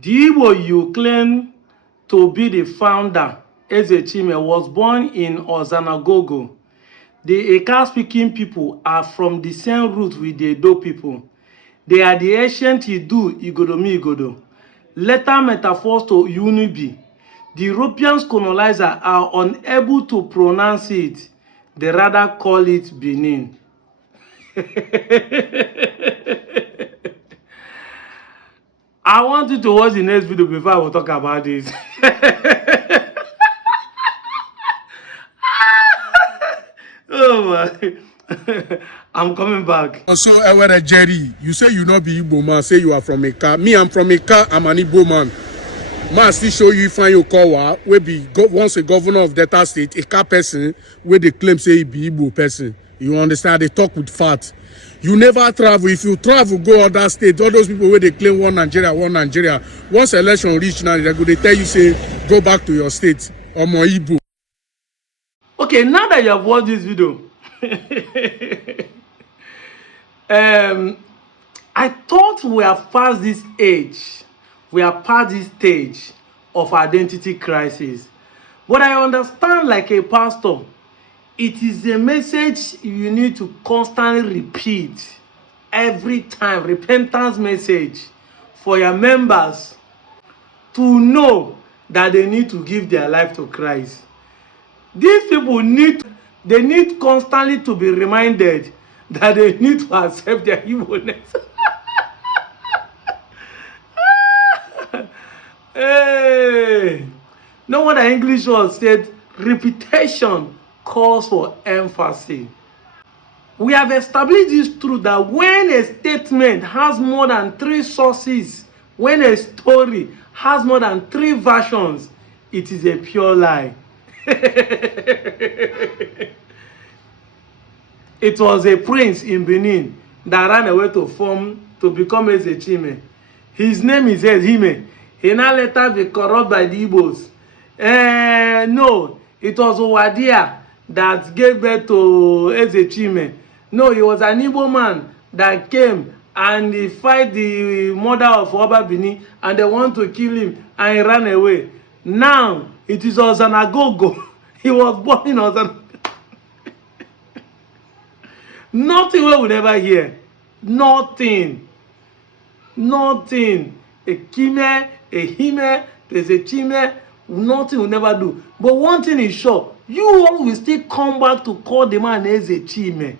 The Igbo you claim to be the founder, Ezechime, was born in Ozanugogoro. The Eka-speaking people are from the same root with the Edo people. They are the ancient Idu Igodomi. Later metaphors to Unibi. The European colonizers are unable to pronounce it. They rather call it Benin. I want you to watch the next video before I will talk about this. Oh my. I'm coming back. Also, Jerry, you say you not be Igbo man, say you are from Eka. Me, I'm from Eka, I'm an Igbo man. Man, still show you find your Kowa, we be once a governor of Delta State, Eka person, where they claim say he be Igbo person. You understand? They talk with fat. You never travel. If you travel, go other state. All those people where they claim one Nigeria, one Nigeria. Once election reach now, they tell you say go back to your state or more Igbo. Okay, now that you have watched this video, I thought we have passed this age. We are past this stage of identity crisis. But I understand, like a pastor, it is a message you need to constantly repeat every time. Repentance message for your members to know that they need to give their life to Christ. These people need constantly to be reminded that they need to accept their evilness. Hey, no wonder English word said repetition calls for emphasis. We have established this truth that when a statement has more than 3 sources, when a story has more than 3 versions, it is a pure lie. It was a prince in Benin that ran away to become Ezechime. His name is Ezechime. He now later be corrupted by the Igbos. No, it was Owadia that gave birth to Ezechime. No, he was an Igbo man that came and he fight the mother of Oba Bini and they want to kill him and he ran away. Now, it is Ozanugogoro. He was born in Ozanugogoro. Nothing we will never hear. Nothing. Nothing. A Kime, a Hime, there's a Chime, nothing will never do. But one thing is sure, you all will still come back to call the man Ezechime.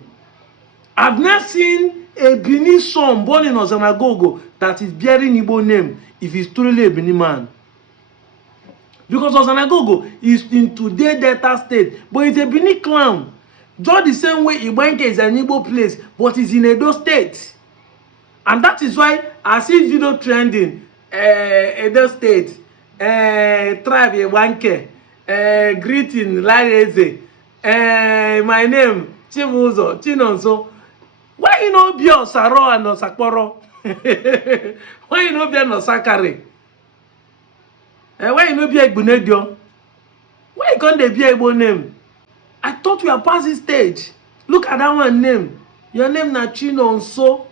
I've not seen a Benin son born in Ozanugogoro that is bearing Igbo name if he's truly a Benin man. Because Ozanugogoro is in today Delta State, but it's a Benin clan. Just the same way Ibanke is an Igbo place, but it's in Edo State. And that is why I see video trending, Edo State, tribe Ibanke, greeting Lareze, my name, Chibuzo, Chinonso. Why you no be Osaro and Osakporo? Why you no be Osakare? Why you no be Igbunedio? Why you can't be Igbo name? I thought we are past this stage. Look at that one name. Your name na Chinonso.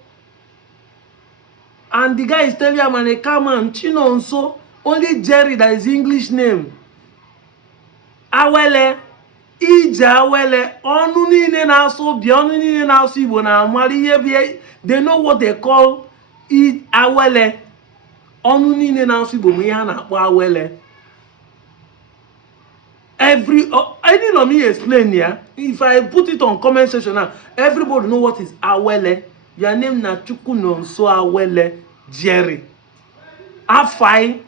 And the guy is telling you I'm an Eka man. Chinonso. Only Jerry that is English name. Awele. Ije Awele. Onu niile na-asụ bi, onu niile na-asụ Igbo na amali ihe bi. They know what they call Awele. Onu niile na-asụ Igbo ma ihe a na-akpọ Awele. Any of me explain here. If I put it on comment section now, everybody know what is Awele. Your name na Chukwunonso Awele Jerry. Afai.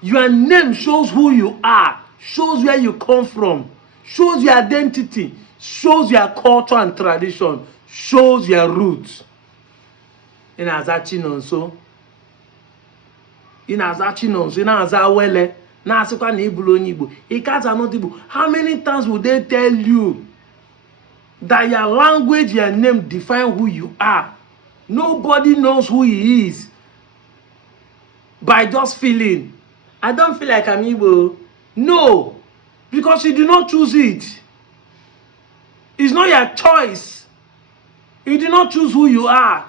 Your name shows who you are, shows where you come from, shows your identity, shows your culture and tradition, shows your roots. In Azachinonso. In Azachinonso. In Azawele. How many times would they tell you that your language, your name define who you are? Nobody knows who he is by just feeling. I don't feel like I'm Igbo. No, because you do not choose it. It's not your choice. You do not choose who you are.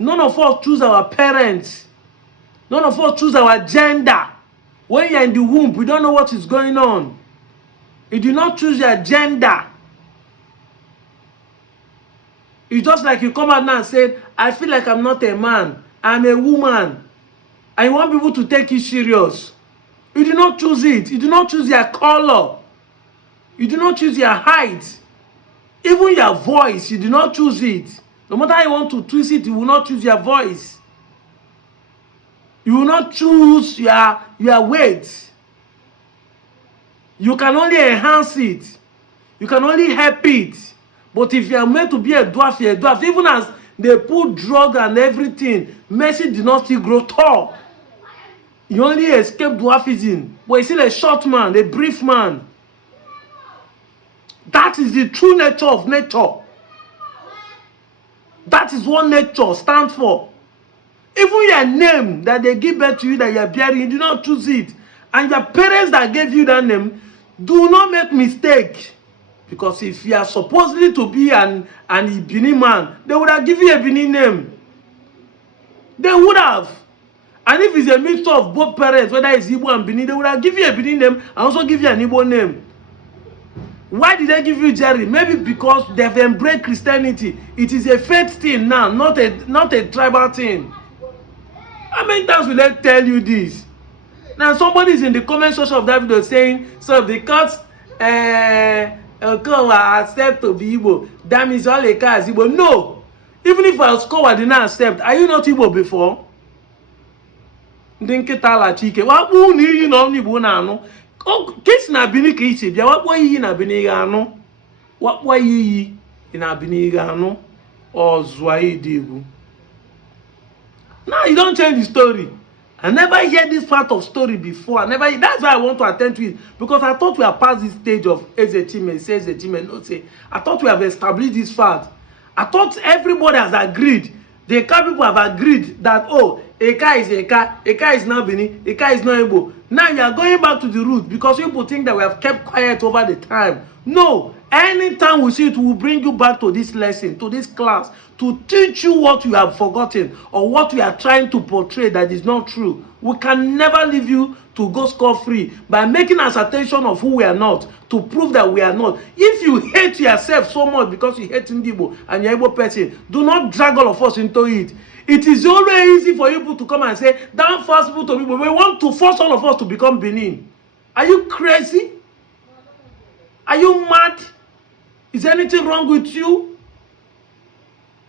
None of us choose our parents. None of us choose our gender. When you're in the womb, we don't know what is going on. You do not choose your gender. It's just like you come out now and say, I feel like I'm not a man, I'm a woman. And you want people to take you serious. You do not choose it. You do not choose your color. You do not choose your height. Even your voice, you do not choose it. No matter how you want to twist it, you will not choose your voice. You will not choose your weight. You can only enhance it. You can only help it. But if you are meant to be a dwarf, you're a dwarf. Even as they put drug and everything, Mercy did not still grow tall. He only escaped dwarfism. But he's still a short man, a brief man. That is the true nature of nature. That is what nature stands for. Even your name that they give birth to you that you are bearing, you do not choose it. And your parents that gave you that name, do not make mistake. Because if you are supposedly to be an Ibinu man, they would have given you a Ibinu name. They would have. And if it's a mixture of both parents, whether it's Igbo and Benin, they would have given you a Benin name and also give you an Igbo name. Why did they give you Jerry? Maybe because they've embraced Christianity. It is a faith thing now, not a tribal thing. How many times will they tell you this? Now somebody is in the comment section of that video saying, so because Okowa accept to be Igbo, that means all Eka is Igbo. No! Even if Okowa did not accept, are you not Igbo before? Ndị nkịta ala chike wakpo na iyi na ọnụ Igbo na-anụ kesi na Benin ka iche bịa wakpo iyi na Benin ga-anụ wakpo iyi na Benin ga-anụ ọzụa ịdị egwu. Now you don't change the story. I never heard this part of story before. That's why I want to attend to it, because I thought we are past this stage of Ezechime, say Ezechime, no say. I thought we have established this fact. I thought everybody has agreed. The Eka people have agreed that, oh, Eka is Eka, Eka is not Benin, Eka is not Igbo. Now you are going back to the root because people think that we have kept quiet over the time. No, anytime we see it, we will bring you back to this lesson, to this class, to teach you what you have forgotten or what we are trying to portray that is not true. We can never leave you to go scot-free by making assertion of who we are not, to prove that we are not. If you hate yourself so much because you hate Igbo and you're Igbo person, do not drag all of us into it. It is always easy for people to come and say, don't force people to be Igbo. We want to force all of us to become Benin. Are you crazy? Are you mad? Is anything wrong with you?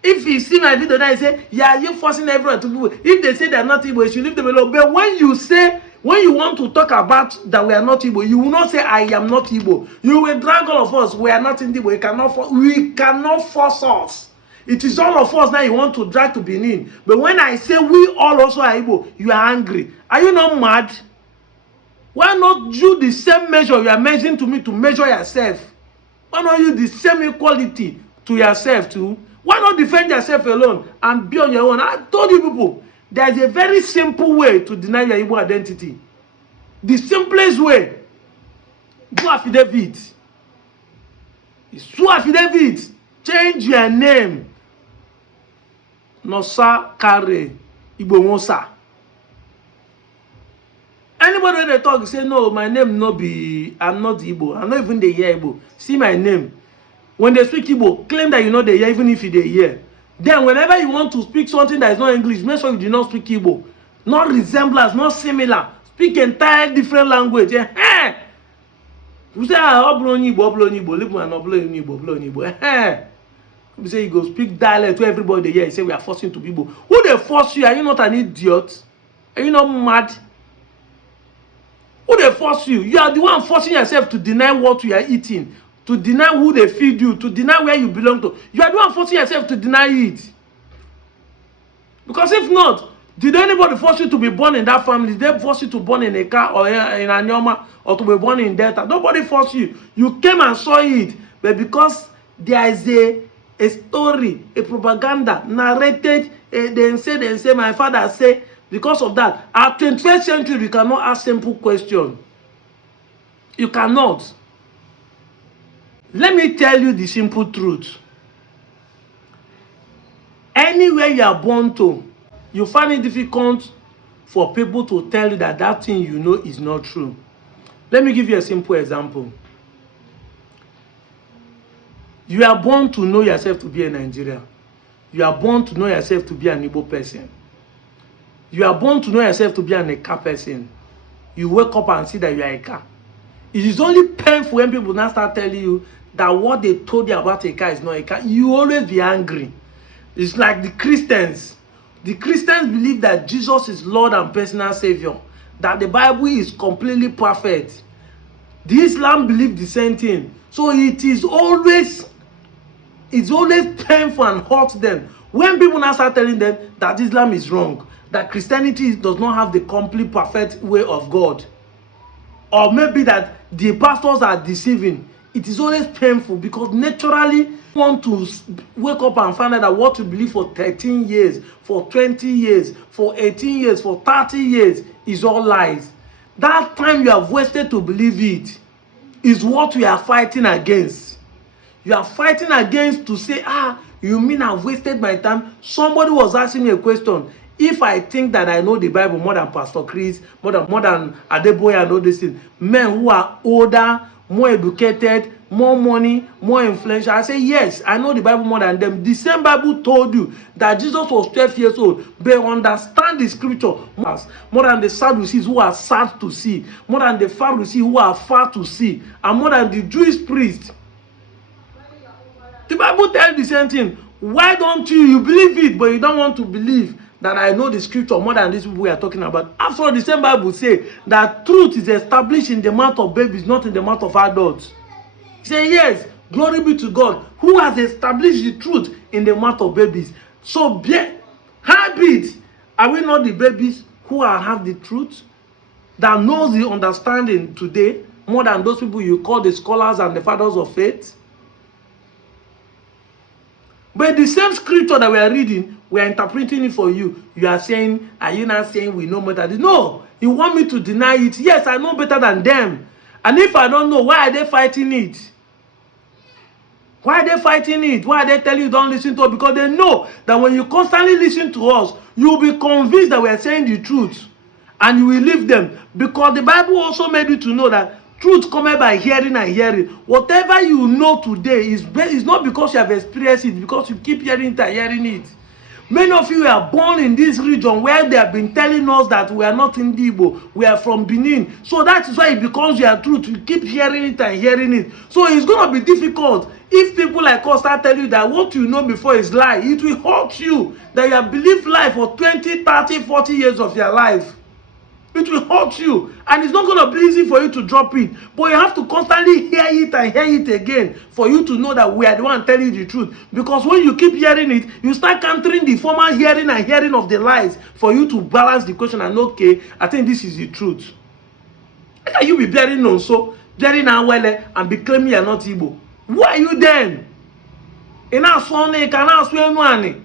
If you see my video now, you say, yeah, you're forcing everyone to be Igbo. If they say they're not Igbo, you should leave them alone. But when you want to talk about that we are not Igbo, you will not say, I am not Igbo. You will drag all of us. We are not in Igbo. We cannot force us. It is all of us now you want to drag to Benin. But when I say we all also are Igbo, you are angry. Are you not mad? Why not do the same measure you are measuring to me to measure yourself? Why not use the same equality to yourself too? Why not defend yourself alone and be on your own? I told you people, there's a very simple way to deny your Igbo identity. The simplest way, do affidavit. Do affidavit. Change your name. Nosa Kare Igbo Mosa. Anybody when they talk say no, my name no be, I'm not Igbo. I'm not even the hear Igbo. See my name. When they speak Igbo, claim that you know the hear even if you they hear. Then whenever you want to speak something that is not English, make sure you do not speak Igbo. Not resemblance, not similar. Speak entire different language. Eh? You say Igbo, Igbo, Igbo. You say you go speak dialect to everybody here. You say we are forcing to people. Who they force you? Are you not an idiot? Are you not mad? Who they force you? You are the one forcing yourself to deny what you are eating, to deny who they feed you, to deny where you belong to. You are the one forcing yourself to deny it. Because if not, did anybody force you to be born in that family? Did they force you to born in a car or in Anyoma or to be born in Delta? Nobody forced you. You came and saw it. But because there is a story, a propaganda narrated, they say, my father say, because of that, at 21st century, you cannot ask simple question. You cannot. Let me tell you the simple truth. Anywhere you are born to, you find it difficult for people to tell you that that thing you know is not true. Let me give you a simple example. You are born to know yourself to be a Nigerian. You are born to know yourself to be an Igbo person. You are born to know yourself to be an Eka person. You wake up and see that you are Eka. It is only painful when people now start telling you that what they told you about Eka is not Eka. You always be angry. It's like the Christians. The Christians believe that Jesus is Lord and personal Savior. That the Bible is completely perfect. The Islam believe the same thing. So it's always painful and hurt them when people now start telling them that Islam is wrong, that Christianity does not have the complete perfect way of God, or maybe that the pastors are deceiving. It is always painful because naturally you want to wake up and find out that what you believe for 13 years, for 20 years, for 18 years, for 30 years is all lies. That time you have wasted to believe it is what we are fighting against. You are fighting against to say, you mean I've wasted my time? Somebody was asking me a question. If I think that I know the Bible more than Pastor Chris, more than Adeboye and all these things, men who are older, more educated, more money, more influential, I say, yes, I know the Bible more than them. The same Bible told you that Jesus was 12 years old. They understand the scripture more than the Sadducees who are sad to see, more than the Pharisees who are far to see, and more than the Jewish priests. The Bible tells the same thing. Why don't you believe it, but you don't want to believe that I know the scripture more than these people we are talking about? After all, the same Bible say that truth is established in the mouth of babies, not in the mouth of adults. Say yes, glory be to God, who has established the truth in the mouth of babies. So habit, are we not the babies who have the truth, that knows the understanding today more than those people you call the scholars and the fathers of faith? But the same scripture that we are reading, we are interpreting it for you. You are saying, are you not saying we know better? No, you want me to deny it. Yes, I know better than them. And if I don't know, why are they fighting it? Why are they fighting it? Why are they telling you don't listen to us? Because they know that when you constantly listen to us, you will be convinced that we are saying the truth. And you will leave them. Because the Bible also made you to know that truth comes by hearing and hearing. Whatever you know today is not because you have experienced it, because you keep hearing it and hearing it. Many of you are born in this region where they have been telling us that we are not in Igbo, we are from Benin. So that is why it becomes your truth. You keep hearing it and hearing it. So it's going to be difficult if people like us start telling you that what you know before is lie. It will hurt you that you have believed lie for 20, 30, 40 years of your life. It will hurt you, and it's not going to be easy for you to drop it. But you have to constantly hear it and hear it again for you to know that we are the one telling you the truth. Because when you keep hearing it, you start countering the former hearing and hearing of the lies for you to balance the question and okay, I think this is the truth. How can you be bearing Nonso, bearing Awele, and be claiming you are not Igbo? Who are you then? In our son, you cannot swear money.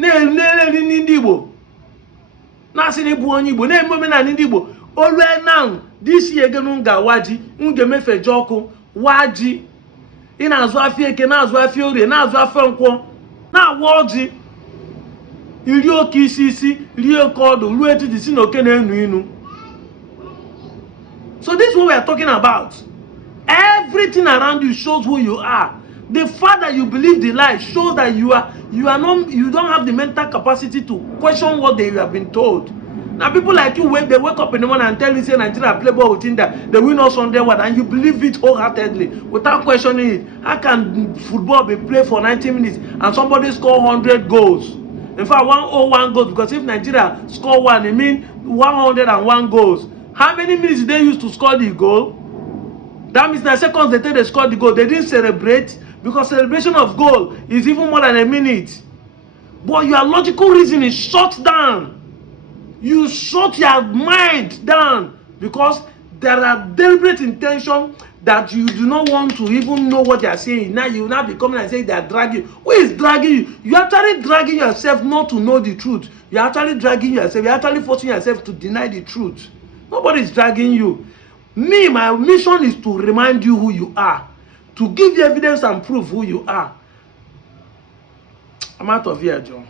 Igbo. Na asị na ịbụ onye Igbo na-eme omenala ndị Igbo olue now this year genu ga-awa ji ga-emefeje ọkụ waa ji ị na-azụ afịa eke na-azụ afịa orie na-azụ afịa nkwọ na-awa ọjị iri oke isi rie oke ọdụ ruo etiti si na oke na-enu inu. So this is what we are talking about. Everything around you shows who you are. The fact that you believe the lie shows that you don't have the mental capacity to question what they have been told. Now people like you, when they wake up in the morning and tell you say Nigeria play ball with India, they win us 100 and you believe it wholeheartedly without questioning it. How can football be played for 90 minutes and somebody score 100 goals? In fact, 101 goals, because if Nigeria score one, it means 101 goals. How many minutes did they use to score the goal? That means the seconds they scored the goal, they didn't celebrate. Because celebration of goal is even more than a minute. But your logical reasoning is shut down. You shut your mind down because there are deliberate intention that you do not want to even know what they are saying. Now you will not be coming and saying they are dragging. Who is dragging you? You are actually dragging yourself not to know the truth. You are actually dragging yourself. You are actually forcing yourself to deny the truth. Nobody is dragging you. Me, my mission is to remind you who you are. To give you evidence and prove who you are. I'm out of here, John.